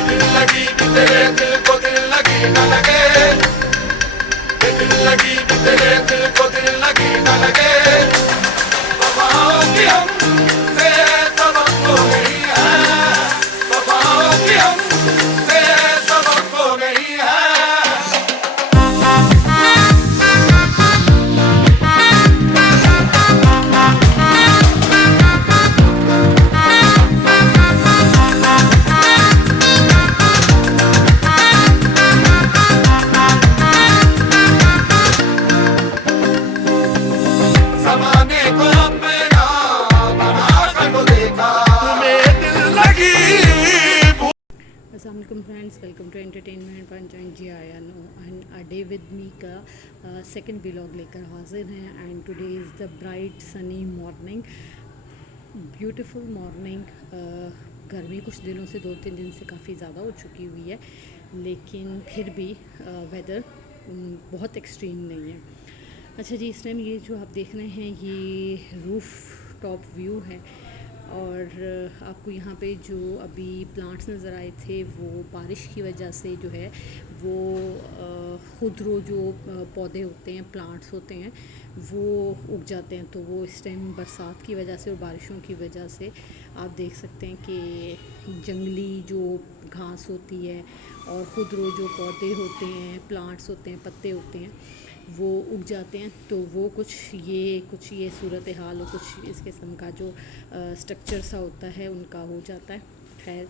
दिल लगी कि तेरे दिल को दिल लगी न लगे, दिल लगी कि तेरे दिल को दिल लगी न लगे। वफाओं की हमसे सबक तो नहीं है, वफाओं की हमसे सबक तो नहीं है। ज़माने को अपना बना कर तो देखा, तुम्हें दिल लगी। अस्सलाम वालेकुम friends, welcome to entertainment punch and जी आया नो and a day with me का सेकंड व्लॉग लेकर हाजिर हैं। And today is the bright sunny morning, beautiful morning. गर्मी कुछ दिनों से 2-3 दिन से काफ़ी ज़्यादा हो चुकी हुई है, लेकिन फिर भी वेदर बहुत एक्सट्रीम नहीं है। अच्छा जी, इस टाइम ये जो आप देख रहे हैं ये रूफ टॉप व्यू है और आपको यहाँ पे जो अभी प्लांट्स नज़र आए थे वो बारिश की वजह से जो है वो खुदरो जो पौधे होते हैं, प्लांट्स होते हैं, वो उग जाते हैं। तो वो इस टाइम बरसात की वजह से और बारिशों की वजह से आप देख सकते हैं कि जंगली जो घास होती है और खुदरो जो पौधे होते हैं, प्लांट्स होते हैं, पत्ते होते हैं, वो उग जाते हैं। तो वो कुछ ये सूरत हाल और कुछ इस किस्म का जो स्ट्रक्चर सा होता है उनका हो जाता है। खैर,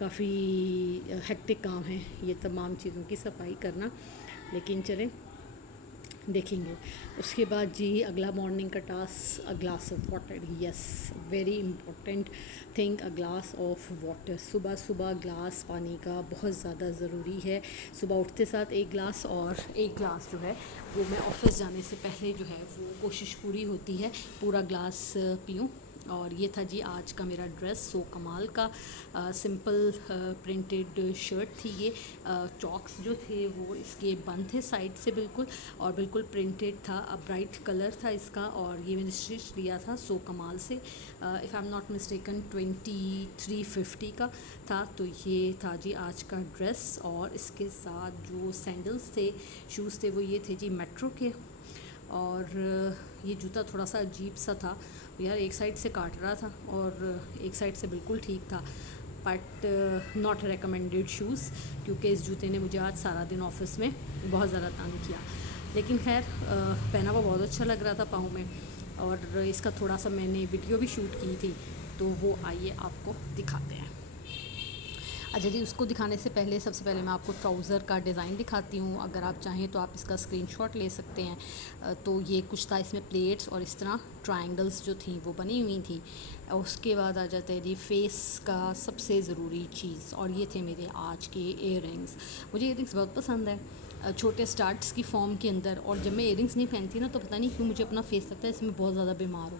काफ़ी हेक्टिक काम है ये तमाम चीज़ों की सफाई करना, लेकिन चलें देखेंगे। उसके बाद जी अगला मॉर्निंग का task, a glass of water. Yes, very important thing, a glass of water. सुबह सुबह ग्लास पानी का बहुत ज़्यादा ज़रूरी है। सुबह उठते साथ एक गिलास, और एक गिलास जो है वो मैं ऑफिस जाने से पहले जो है वो कोशिश पूरी होती है पूरा ग्लास पीऊँ। और ये था जी आज का मेरा ड्रेस, सो कमाल का सिंपल प्रिंटेड शर्ट थी ये। चॉक्स जो थे वो इसके बंद थे साइड से बिल्कुल, और बिल्कुल प्रिंटेड था, ब्राइट कलर था इसका, और ये मैंने स्टिच लिया था सो कमाल से। If I am not mistaken 2350 का था। तो ये था जी आज का ड्रेस, और इसके साथ जो सैंडल्स थे, शूज़ थे, वो ये थे जी मेट्रो के। और ये जूता थोड़ा सा अजीब सा था यार, एक साइड से काट रहा था और एक साइड से बिल्कुल ठीक था, बट नॉट रिकमेंडेड शूज़, क्योंकि इस जूते ने मुझे आज सारा दिन ऑफिस में बहुत ज़्यादा तंग किया। लेकिन खैर पहना हुआ बहुत अच्छा लग रहा था पाँव में, और इसका थोड़ा सा मैंने वीडियो भी शूट की थी, तो वो आइए आपको दिखाते हैं। अच्छा जी, उसको दिखाने से पहले सबसे पहले मैं आपको ट्राउज़र का डिज़ाइन दिखाती हूँ। अगर आप चाहें तो आप इसका स्क्रीनशॉट ले सकते हैं। तो ये कुछ था, इसमें प्लेट्स और इस तरह ट्रायंगल्स जो थी वो बनी हुई थी। उसके बाद आ जाते हैं जी फेस का सबसे ज़रूरी चीज़, और ये थे मेरे आज के इयररिंग्स। मुझे इयररिंग्स बहुत पसंद है, छोटे स्टार्ट्स की फॉर्म के अंदर, और जब मैं इयररिंग्स नहीं पहनती ना तो पता नहीं क्यों मुझे अपना फेस लगता है इसमें बहुत ज़्यादा बीमार हो,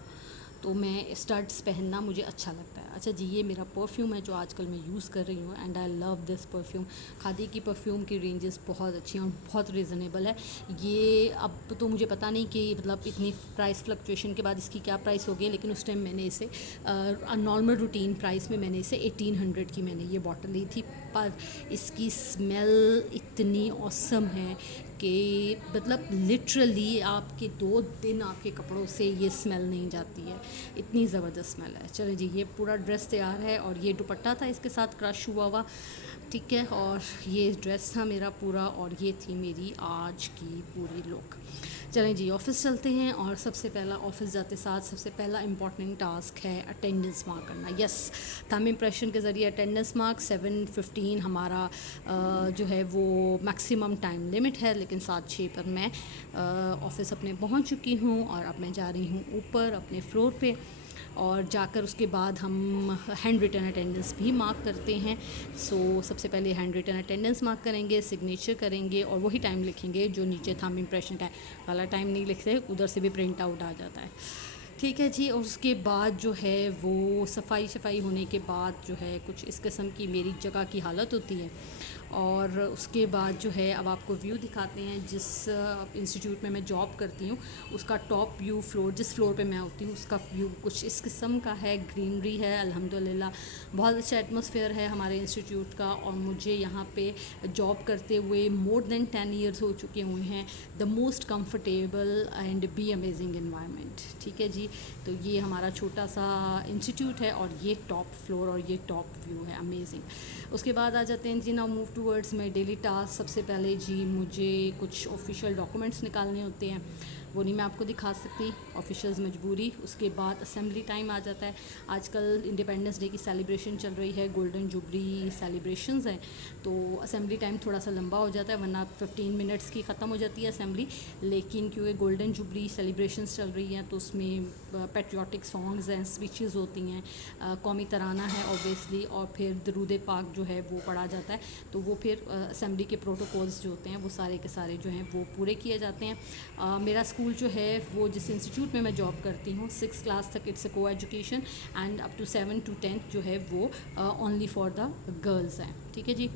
तो मैं स्टड्स पहनना मुझे अच्छा लगता है। अच्छा जी, ये मेरा परफ्यूम है जो आजकल मैं यूज़ कर रही हूँ, and I love this perfume. Khadi की परफ्यूम की रेंजेस बहुत अच्छी हैं और बहुत रिजनेबल है। ये अब तो मुझे पता नहीं कि मतलब इतनी प्राइस फ्लक्चुएशन के बाद इसकी क्या प्राइस होगी, लेकिन उस टाइम मैंने इसे नॉर्मल रूटीन प्राइस में मैंने इसे 1800 की मैंने ये बॉटल ली थी। पर इसकी स्मेल इतनी ऑसम है कि मतलब लिटरली आपके 2 दिन आपके कपड़ों से ये स्मेल नहीं जाती है, इतनी ज़बरदस्त स्मेल है। चलो जी, ये पूरा ड्रेस तैयार है, और ये दुपट्टा था इसके साथ क्रश हुआ हुआ, ठीक है, और ये ड्रेस था मेरा पूरा, और ये थी मेरी आज की पूरी लुक। चलें जी, ऑफ़िस चलते हैं, और सबसे पहला ऑफ़िस जाते साथ सबसे पहला इम्पॉर्टेंट टास्क है अटेंडेंस मार्क करना। यस, थंब इम्प्रेशन के ज़रिए अटेंडेंस मार्क 7:15 हमारा जो है वो मैक्सिमम टाइम लिमिट है, लेकिन 7:06 पर मैं ऑफ़िस अपने पहुंच चुकी हूं, और अब मैं जा रही हूं ऊपर अपने फ्लोर पे, और जाकर उसके बाद हम हैंड रिटन अटेंडेंस भी मार्क करते हैं। सो सबसे पहले हैंड रिटन अटेंडेंस मार्क करेंगे, सिग्नेचर करेंगे, और वही टाइम लिखेंगे जो नीचे थंब इम्प्रेशन का वाला टाइम नहीं लिखते, उधर से भी प्रिंट आउट आ जाता है, ठीक है जी। और उसके बाद जो है वो सफाई होने के बाद जो है कुछ इस किस्म की मेरी जगह की हालत होती है, और उसके बाद जो है अब आपको व्यू दिखाते हैं जिस इंस्टीट्यूट में मैं जॉब करती हूँ उसका टॉप व्यू फ्लोर, जिस फ्लोर पे मैं होती हूँ उसका व्यू कुछ इस किस्म का है। ग्रीनरी है अल्हम्दुलिल्लाह, बहुत अच्छा एटमॉस्फेयर है हमारे इंस्टीट्यूट का और मुझे यहाँ पे जॉब करते हुए मोर देन 10 ईयर्स हो चुके हुए हैं। The most comfortable and be amazing environment. ठीक है जी, तो ये हमारा छोटा सा इंस्टीट्यूट है और ये टॉप फ्लोर और ये टॉप व्यू है, अमेजिंग। उसके बाद आ जाते हैं जी, now move towards my daily task. सबसे पहले जी मुझे कुछ ऑफिशियल डॉक्यूमेंट्स निकालने होते हैं, वो नहीं मैं आपको दिखा सकती, ऑफिशियल्स मजबूरी। उसके बाद असेंबली टाइम आ जाता है। आजकल इंडिपेंडेंस डे की सेलिब्रेशन चल रही है, गोल्डन जुबली सेलिब्रेशंस हैं, तो असेंबली टाइम थोड़ा सा लंबा हो जाता है, वरना 15 मिनट्स की ख़त्म हो जाती है असेंबली। लेकिन क्योंकि गोल्डन जुबली सेलिब्रेशंस चल रही हैं तो उसमें पेट्रियाटिक सॉन्ग्स हैं, स्पीचेस होती हैं, कौमी तराना है ऑब्वियसली, और फिर दरूद पाक जो है वो पढ़ा जाता है। तो वो फिर असेंबली के प्रोटोकॉल्स जो होते हैं वो सारे के सारे जो हैं वो पूरे किए जाते हैं। मेरा स्कूल जो है वो जिस इंस्टीट्यूट में मैं जॉब करती हूँ 6 क्लास तक it's a coeducation and up to 7 to 10 जो है वो ओनली फॉर द गर्ल्स हैं। ठीक है जी,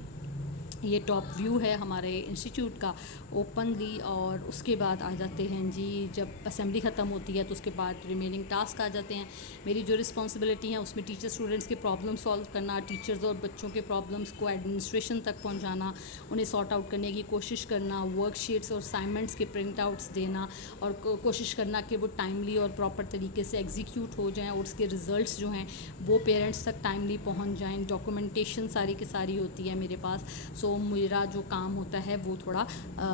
ये टॉप व्यू है हमारे इंस्टीट्यूट का ओपनली। और उसके बाद आ जाते हैं जी, जब असेंबली ख़त्म होती है तो उसके बाद रिमेनिंग टास्क आ जाते हैं। मेरी जो रिस्पॉन्सिबिलिटी है उसमें टीचर स्टूडेंट्स के प्रॉब्लम सॉल्व करना, टीचर्स और बच्चों के प्रॉब्लम्स को एडमिनिस्ट्रेशन तक पहुंचाना, उन्हें सॉर्ट आउट करने की कोशिश करना, वर्कशीट्स और असाइनमेंट्स के प्रिंट आउट्स देना और कोशिश करना कि वो टाइमली और प्रॉपर तरीके से एग्जीक्यूट हो जाएँ और उसके रिज़ल्ट्स जो हैं वो पेरेंट्स तक टाइमली पहुँच जाएँ। डॉक्यूमेंटेशन सारी की सारी होती है मेरे पास। सो मेरा जो काम होता है वो थोड़ा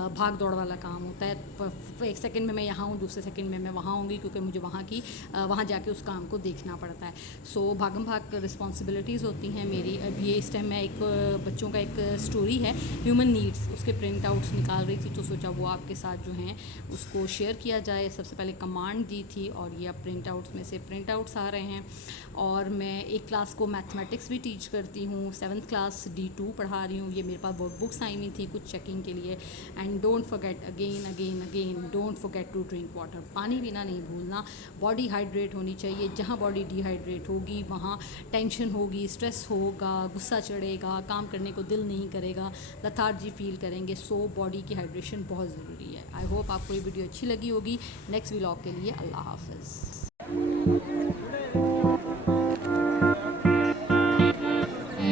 भाग दौड़ वाला काम होता है। एक सेकंड में मैं यहाँ हूँ, दूसरे सेकंड में मैं वहाँ होंगी, क्योंकि मुझे वहाँ जाके उस काम को देखना पड़ता है। सो भागम भाग रिस्पॉन्सिबिलिटीज़ होती हैं मेरी। अब ये इस टाइम मैं एक बच्चों का एक स्टोरी है ह्यूमन नीड्स, उसके प्रिंट आउट्स निकाल रही थी, तो सोचा वो आपके साथ जो हैं उसको शेयर किया जाए। सबसे पहले कमांड दी थी और ये अब प्रिंट आउट्स में से प्रिंट आउट्स आ रहे हैं। और मैं एक क्लास को मैथमेटिक्स भी टीच करती हूँ, 7th क्लास D2 पढ़ा रही हूँ। ये मेरे पास वर्कबुक्स आई हुई थी कुछ चेकिंग के लिए। And don't forget again again again, don't forget to drink water, पानी पीना नहीं भूलना। बॉडी हाइड्रेट होनी चाहिए, जहाँ बॉडी डिहाइड्रेट होगी वहाँ टेंशन होगी, स्ट्रेस होगा, गुस्सा चढ़ेगा, काम करने को दिल नहीं करेगा, लथार्जी फील करेंगे। सो बॉडी की हाइड्रेशन बहुत ज़रूरी है। आई होप आपको ये वीडियो अच्छी लगी होगी। नेक्स्ट व्लॉग के लिए अल्लाह हाफ़िज़।